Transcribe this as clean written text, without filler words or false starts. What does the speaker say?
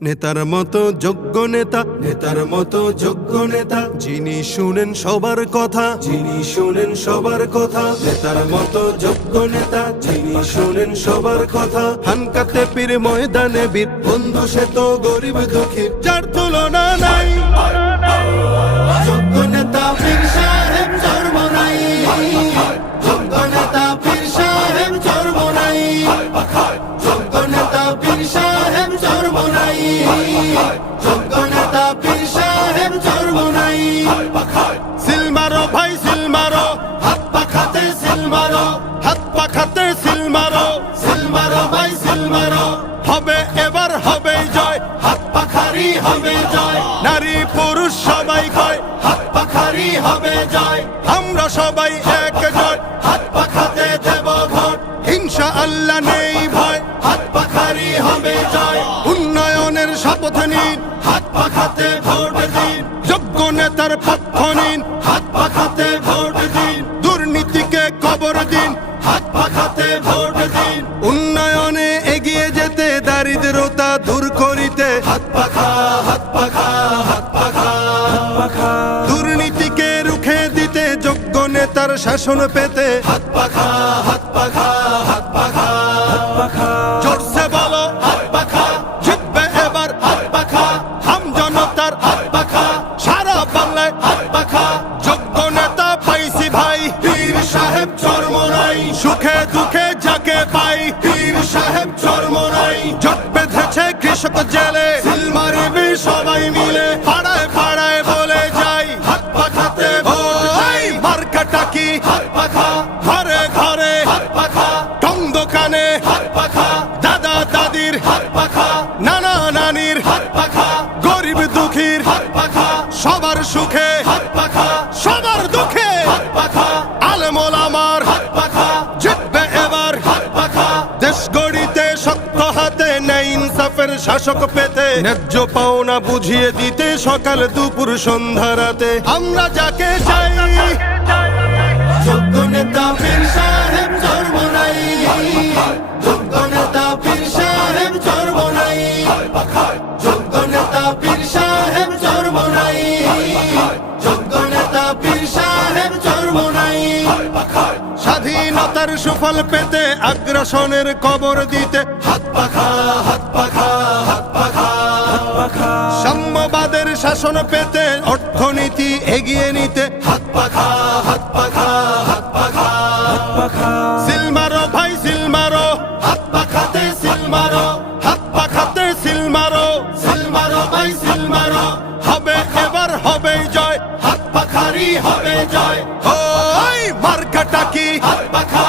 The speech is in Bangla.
নেতার মতো যোগ্য নেতা, নেতার মতো যোগ্য নেতা, যিনি শুনেন সবার কথা, যিনি শুনেন সবার কথা। নেতার মতো যোগ্য নেতা, যিনি শুনেন সবার কথা। হানকাতে পীর ময়দানে বীর, বন্ধু সে তো গরিব দুঃখীর, যার তুলনা নাই। যোগ্য নেতা পীর সাহেব চরমনাই, যোগ্য নেতা পীর সাহেব চরমনাই, যোগ্য নেতা পীর সাহেব চরমনাই, যোগ্য নেতা পীর সাহেব চরমনাই। সিল মারো ভাই সিল মারো, হাত পাখাতে সিল মারো, হাত পাখাতে সিল মারো, সিল মারো ভাই সিল মারো। হবে এবার হবে জয়, হাত পাখারি হবে জয়। নারী পুরুষ সবাই কয়, হাত পাখারি হবে জয়। আমরা সবাই এক জয়, হাত পাখাতে দেব ভোট, ইনশাআল্লাহ নেই ভয়। হাত পাখারি হবে জয়, উন্নয়নের শপথ নিন, হাত পাখাতে ভোট দিন। যোগ্য নেতার পক্ষ নিন, হাত পাখাতে ভোট দিন। দুর্নীতিকে কবর দিন, হাত পাখাতে ভোট দিন। উন্নয়নে এগিয়ে যেতে, দারিদ্রতা দূর করিতে, হাত পাখা হাত পাখা হাত পাখা হাত পাখা। দুর্নীতিকে রুখে দিতে, যোগ্য নেতার শাসন পেতে, হাত পাখা হাত পাখা হাত পাখা হাত পাখা। জোরসে বলো হাত পাখা, জিতবে এবার হাত পাখা। হাম জনতার হাত পাখা, সারা বাংলায় হাত পাখা। যোগ্য নেতা পাইছি ভাই, পীর সাহেব চরমনাই। সুখে দুঃখে যাকে পাই, পীর সাহেব চরমনাই। জট বেঁধেছে কৃষক জেলে, সিল মারবে সবাই মিলে। পাড়ায় পাড়ায় বলে যাই, হাত পাখাতে ভোট চাই। মার্কাটা কি হাত পাখা, ঘরে ঘরে হাত পাখা। টং দোকানে হাত পাখা, দাদা দাদির হাত পাখা, নানা নানির হাত পাখা। গরিব দুঃখীর হাত পাখা, সবার সুখে হাত পাখা, সবার দুঃখে হাত পাখা। আলেম ওলামার হাত পাখা, জিতবে এবার হাত পাখা। দেশ গড়িতে শক্ত হাতে, ন্যায় ইনসাফের শাসক পেতে, ন্যায্য পাওনা বুঝিয়ে দিতে, সকাল দুপুর সন্ধ্যা রাতে আমরা যাকে চাই। যোগ্য নেতা পীর সাহেব চরমনাই, যোগ্য নেতা পীর সাহেব চরমনাই, যোগ্য নেতা পীর সাহেব চরমনাই, যোগ্য নেতা পীর সাহেব চরমনাই। স্বাধীনতার সুফল পেতে, আগ্রাসনের কবর দিতে, হাত পাখা হাত পাখা হাত পাখা হাত পাখা। সাম্যবাদের শাসন পেতে, অর্থনীতি এগিয়ে নিতে, হাত পাখা হাত পাখা হাত পাখা হাত পাখা। সিল মারো ভাই সিল মারো, হাত পাখাতে সিল মারো, হাত পাখাতে সিল মারো, সিল মারো ভাই সিল মারো। হবে এবার হবে জয়, হাত পাখারি হবে জয়। ওই মার্কাটা কি হাত পাখা,